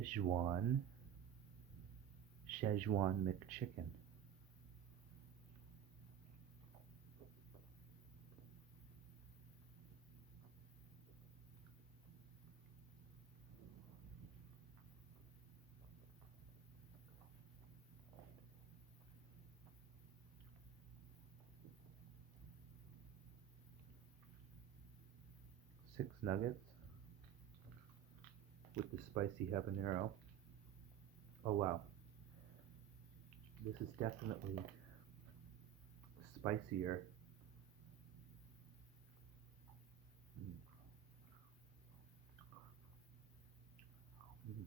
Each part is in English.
Szechuan McChicken. Six nuggets with the spicy habanero. Oh wow, this is definitely spicier. Mm. Mm.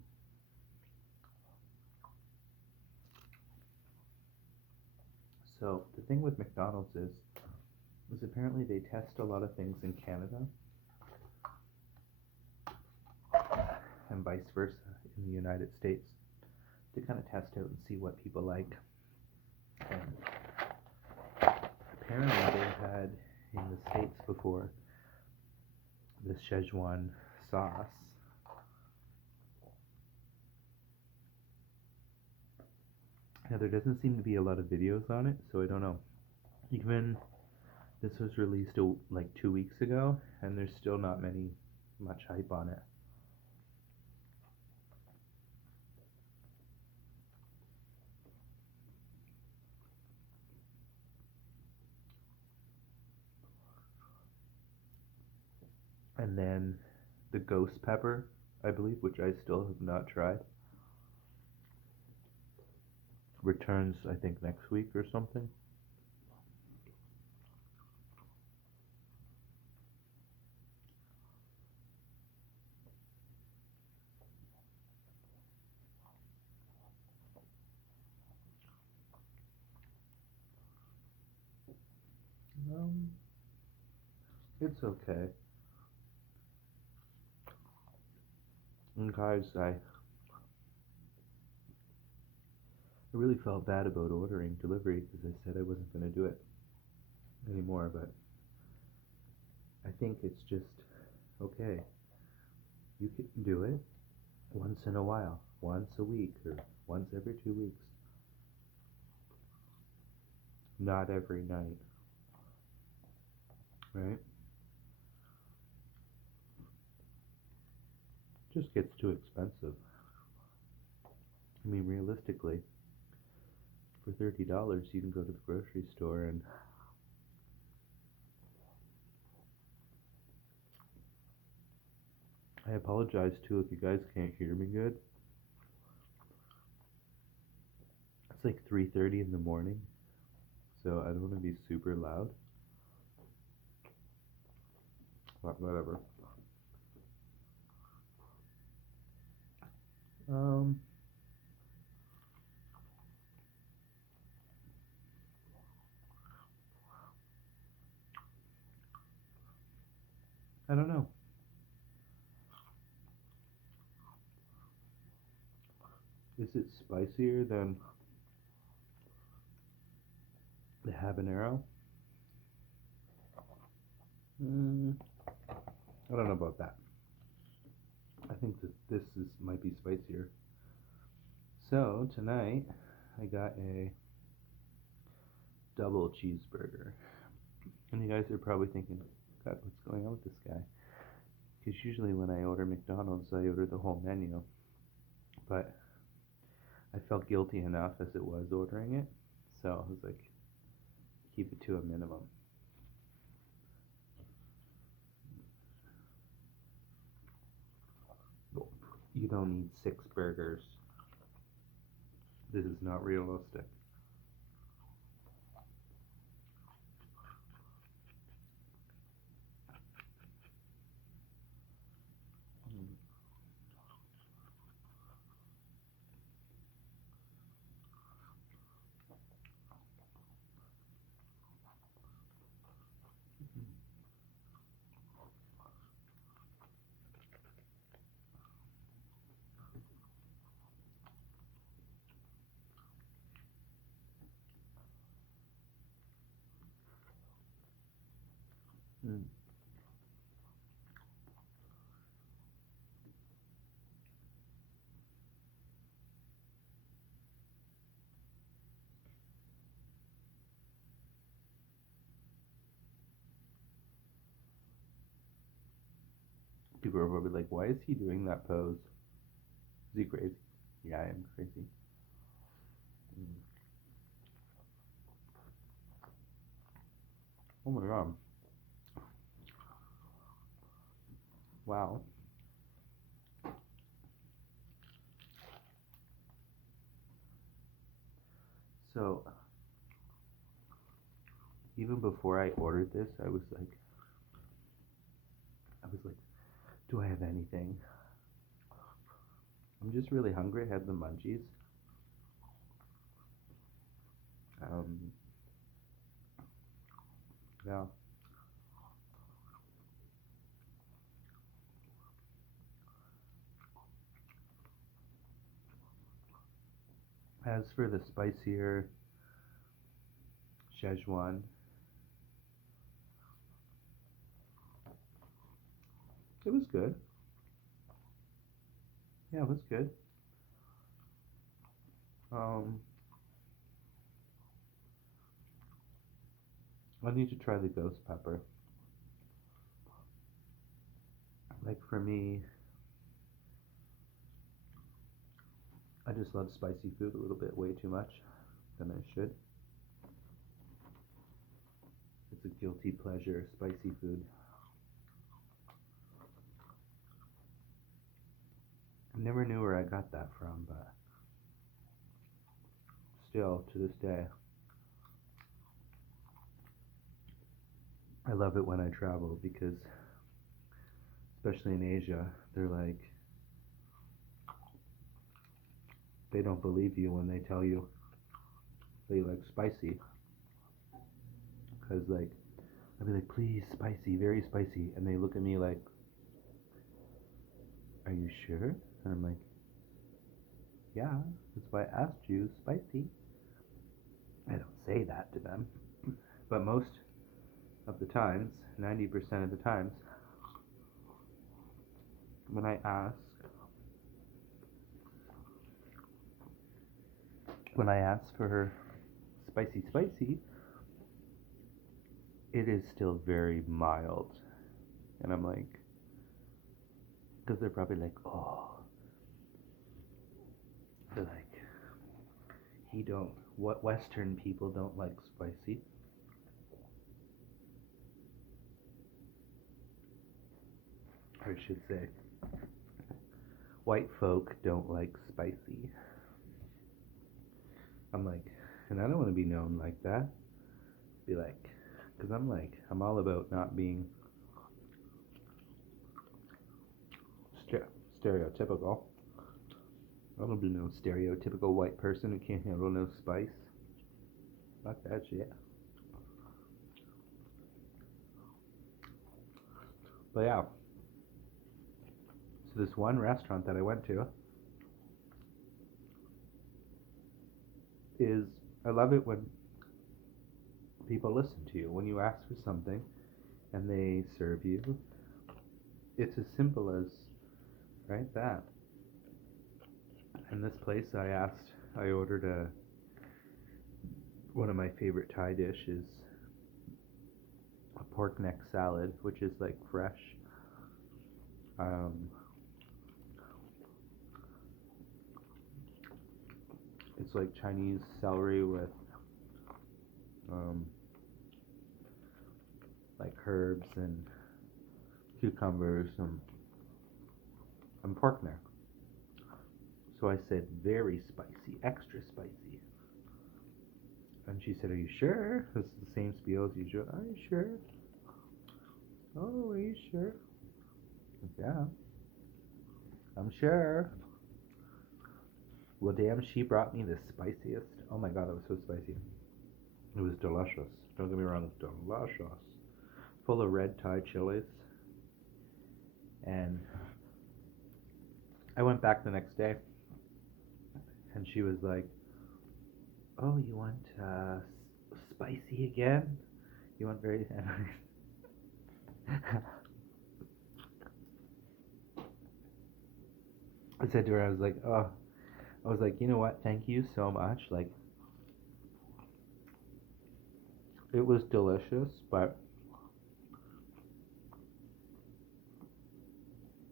So the thing with McDonald's is apparently they test a lot of things in Canada and vice versa in the United States to kind of test out and see what people like. And apparently they had in the States before this Szechuan sauce. Now there doesn't seem to be a lot of videos on it, so I don't know. Even this was released like 2 weeks ago, and there's still not much hype on it. And then the ghost pepper, I believe, which I still have not tried, returns I think next week or something. It's okay. And guys, I really felt bad about ordering delivery because I said I wasn't going to do it anymore, but I think it's just okay. You can do it once in a while, once a week or once every 2 weeks. Not every night, right? Just gets too expensive. I mean, realistically, for $30, you can go to the grocery store and I apologize too if you guys can't hear me good. It's like 3:30 in the morning, so I don't want to be super loud. But whatever. I don't know. Is it spicier than the habanero? I don't know about that. I think that this might be spicier. So tonight I got a double cheeseburger, and you guys are probably thinking, God, what's going on with this guy? Because usually when I order McDonald's, I order the whole menu, but I felt guilty enough as it was ordering it, so I was like, keep it to a minimum. You don't need 6 burgers. This is not realistic. Mm. People are probably like, why is he doing that pose? Is he crazy? Yeah, I am crazy. Mm. Oh my god. Wow. So, even before I ordered this, I was like, do I have anything? I'm just really hungry. I had the munchies. Um, yeah. As for the Spicier Szechuan, it was good. Yeah, it was good. Um, I need to try the ghost pepper. Like for me, I just love spicy food a little bit way too much than I should. It's a guilty pleasure, spicy food. I never knew where I got that from, but still, to this day, I love it when I travel because, especially in Asia, they're like, they don't believe you when they tell you they like spicy. Because, like, I'd be like, please, spicy, very spicy. And they look at me like, are you sure? And I'm like, yeah, that's why I asked you, spicy. I don't say that to them. But most of the times, 90% of the times, when I ask for her spicy, it is still very mild. And I'm like, because they're probably like, oh, they're like, what Western people don't like spicy. Or I should say, white folk don't like spicy. I'm like, and I don't want to be known like that. Be like, because I'm all about not being stereotypical. I don't be no stereotypical white person who can't handle no spice. Fuck that shit. But yeah, so this one restaurant that I went to is, I love it when people listen to you. When you ask for something and they serve you, it's as simple as, right, that. And this place I ordered one of my favorite Thai dishes, a pork neck salad, which is like fresh. It's like Chinese celery with like herbs and cucumbers and pork neck. So I said very spicy, extra spicy. And she said, are you sure? This is the same spiel as usual. Are you sure? Oh, are you sure? Yeah, I'm sure. Well, damn, she brought me the spiciest. Oh my god, it was so spicy. It was delicious. Don't get me wrong, it's delicious. Full of red Thai chilies. And I went back the next day, and she was like, oh, you want spicy again? You want very... I said to her, I was like, you know what? Thank you so much. Like, it was delicious, but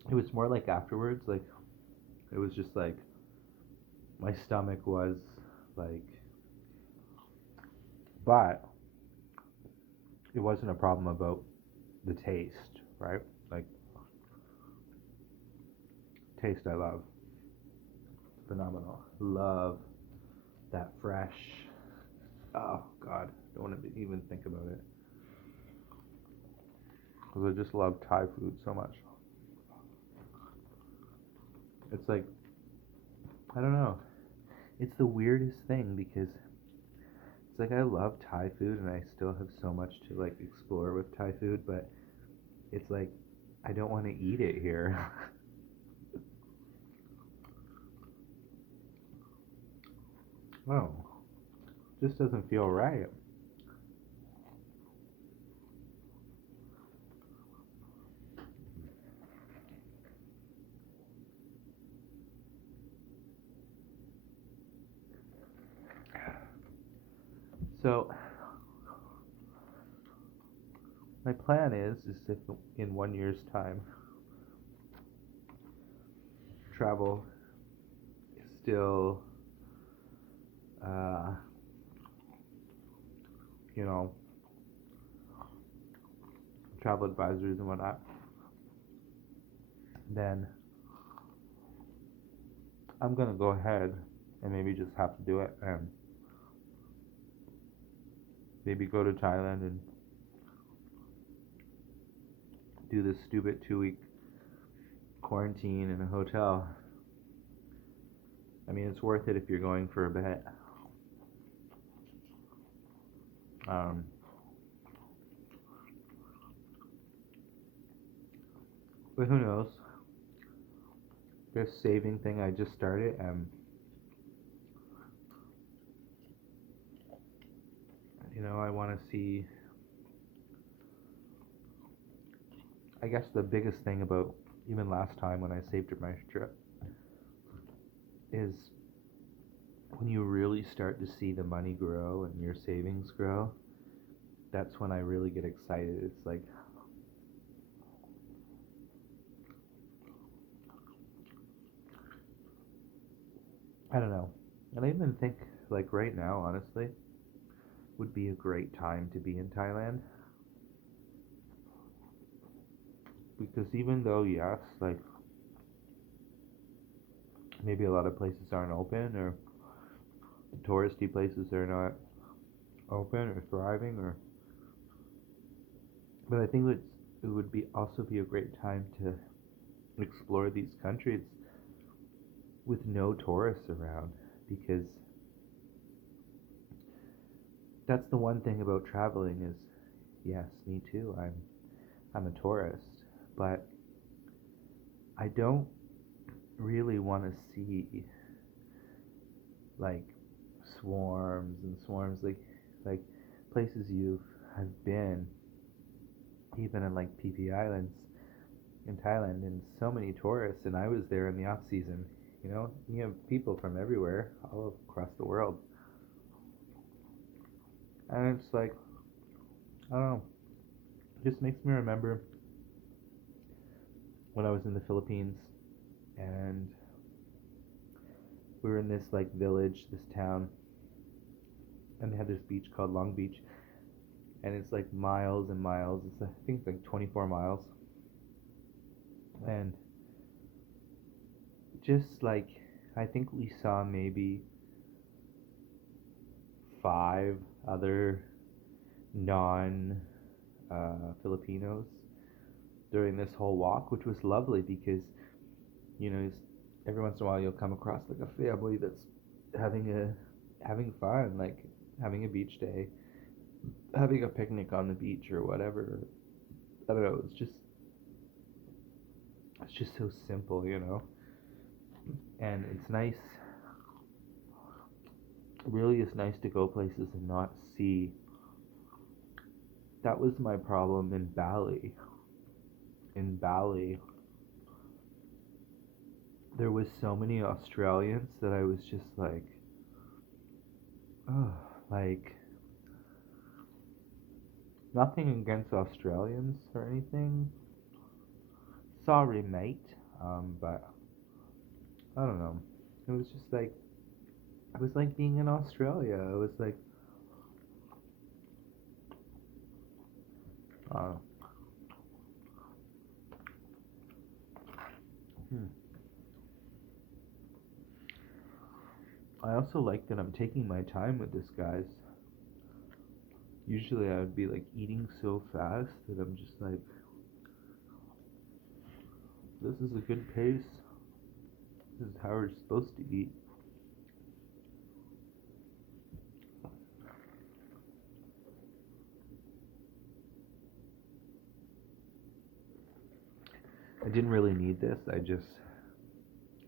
it was more like afterwards, like it was just like my stomach was like, but it wasn't a problem about the taste, right? Like taste I love. Phenomenal. Love that fresh. Oh God, don't want to even think about it. Because I just love Thai food so much. It's like, I don't know. It's the weirdest thing because it's like I love Thai food and I still have so much to like explore with Thai food, but it's like I don't want to eat it here. Oh, just doesn't feel right. So my plan is if in 1 year's time travel is still, uh, you know, travel advisories and whatnot, then I'm gonna go ahead and maybe just have to do it and maybe go to Thailand and do this stupid 2 week quarantine in a hotel. I mean, it's worth it if you're going for a bit. Um, but who knows? This saving thing I just started, and I want to see. I guess the biggest thing about even last time when I saved for my trip is when you really start to see the money grow and your savings grow. That's when I really get excited. It's like, I don't know. And I even think, like, right now, honestly, would be a great time to be in Thailand. Because even though, yes, like, maybe a lot of places aren't open, or touristy places are not open or thriving, or, but I think it would be also be a great time to explore these countries with no tourists around, because that's the one thing about traveling is, yes, me too, I'm a tourist, but I don't really want to see like swarms and swarms, like places you have been, even in like PP Islands in Thailand, and so many tourists, and I was there in the off season. You have people from everywhere, all across the world, and it's like, I don't know, it just makes me remember when I was in the Philippines, and we were in this like village, this town, and they had this beach called Long Beach, and it's like miles and miles. I think it's like 24 miles, and just like I think we saw maybe 5 other non Filipinos during this whole walk, which was lovely because every once in a while you'll come across like a family that's having fun, like having a beach day, having a picnic on the beach or whatever. I don't know. It's just so simple, and it's nice. It really is nice to go places and not see. That was my problem in Bali. In Bali, there was so many Australians that I was just like, oh, like, nothing against Australians or anything. sorry, mate. But I don't know. It was just like it was like being in Australia. It was like uh, hmm. I also like that I'm taking my time with this, guys. Usually I would be like eating so fast that I'm just like, this is a good pace. This is how we're supposed to eat. I didn't really need this.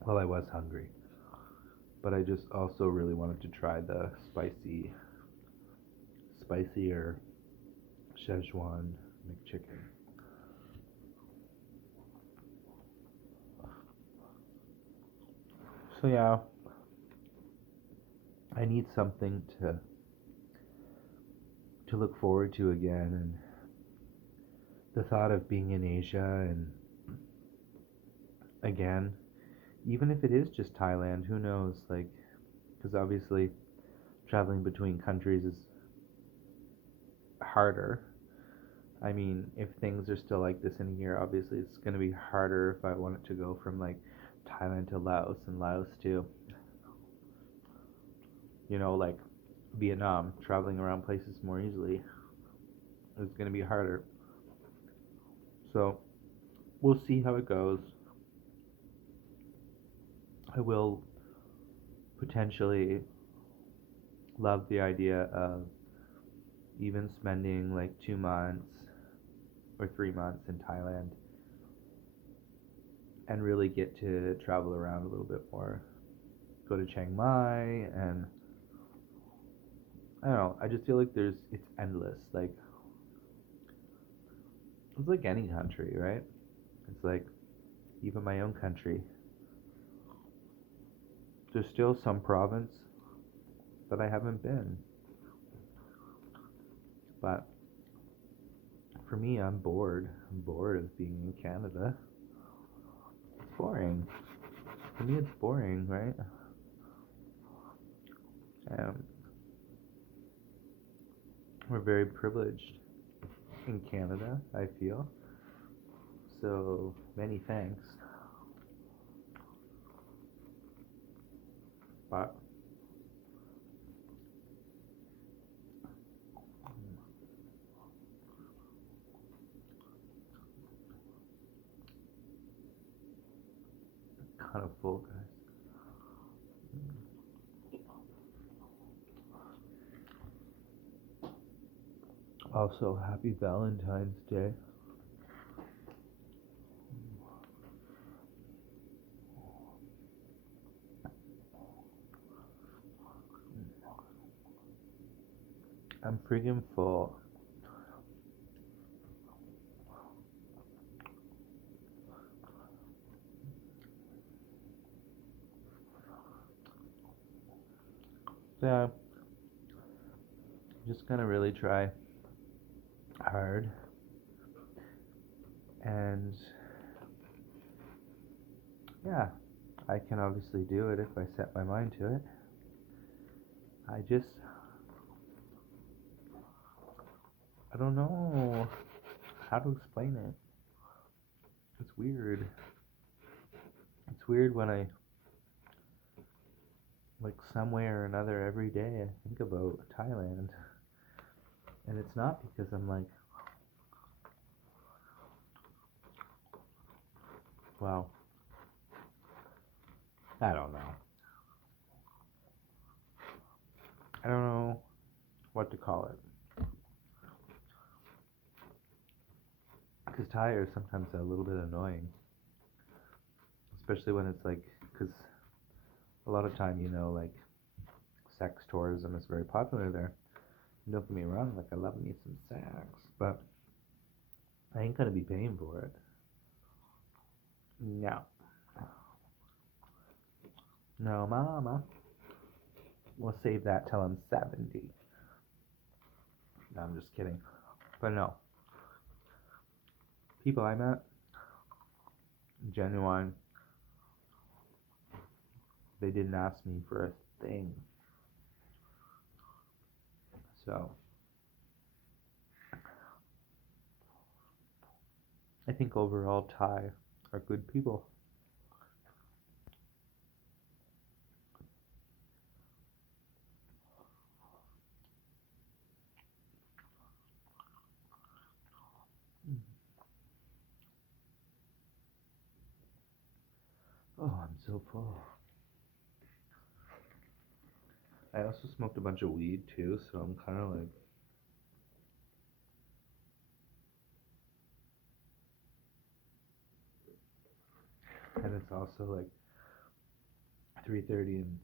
Well, I was hungry. But I just also really wanted to try the spicier Szechuan McChicken. So yeah, I need something to look forward to again, and the thought of being in Asia and again, even if it is just Thailand, who knows? Like, because obviously traveling between countries is harder. I mean, if things are still like this in a year, obviously it's going to be harder if I wanted to go from like Thailand to Laos and Laos to, like Vietnam, traveling around places more easily. It's going to be harder. So we'll see how it goes. I will potentially love the idea of even spending like 2 months or 3 months in Thailand and really get to travel around a little bit more. Go to Chiang Mai, and I don't know. I just feel like it's endless. Like it's like any country, right? It's like even my own country. There's still some province that I haven't been, but for me, I'm bored. I'm bored of being in Canada. It's boring. For me, it's boring, right? Um, we're very privileged in Canada, I feel. So many thanks. But kind of full, guys. Also, happy Valentine's Day. I'm freaking full. Yeah, I'm just gonna really try hard, and yeah, I can obviously do it if I set my mind to it. I don't know how to explain it. It's weird. It's weird when I, like, some way or another every day I think about Thailand. And it's not because I'm like, well, I don't know. I don't know what to call it. Because Thai are sometimes a little bit annoying. Especially when it's like, because a lot of time, like, sex tourism is very popular there. And don't get me wrong, like, I love me some sex. But I ain't gonna be paying for it. No. No, mama. We'll save that till I'm 70. No, I'm just kidding. But no. People I met, Genuine. They didn't ask me for a thing. So, I think overall Thai are good people. Oh, I'm so full. I also smoked a bunch of weed too, so I'm kind of like, and it's also like 3:30 and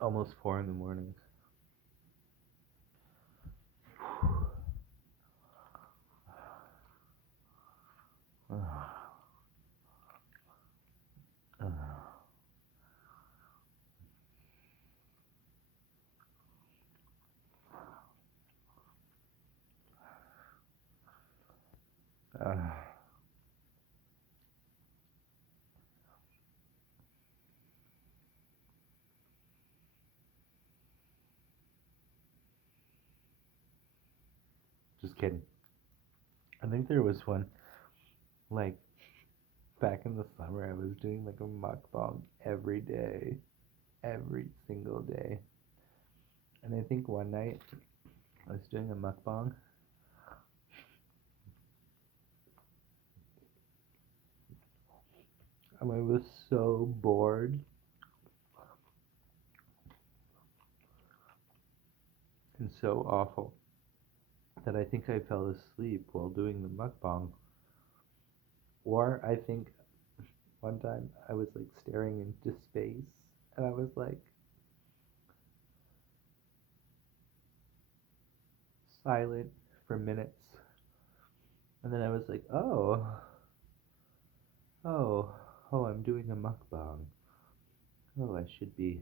almost 4 in the morning. Just kidding. I think there was one, like, back in the summer, I was doing like a mukbang every day, every single day. And I think one night I was doing a mukbang, and I was so bored and so awful that I think I fell asleep while doing the mukbang. Or I think one time I was like staring into space and I was like silent for minutes. And then I was like, oh, I'm doing a mukbang. Oh, I should be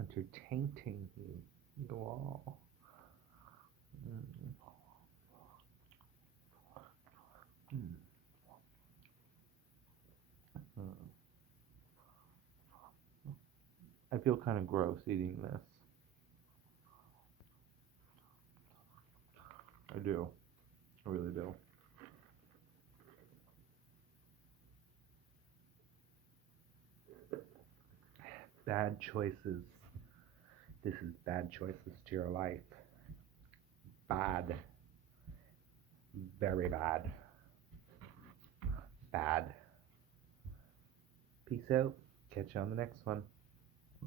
entertaining you all. Mm. Mm. I feel kind of gross eating this. I do. I really do. Bad choices. This is bad choices to your life. Bad. Very bad. Bad. Peace out. Catch you on the next one.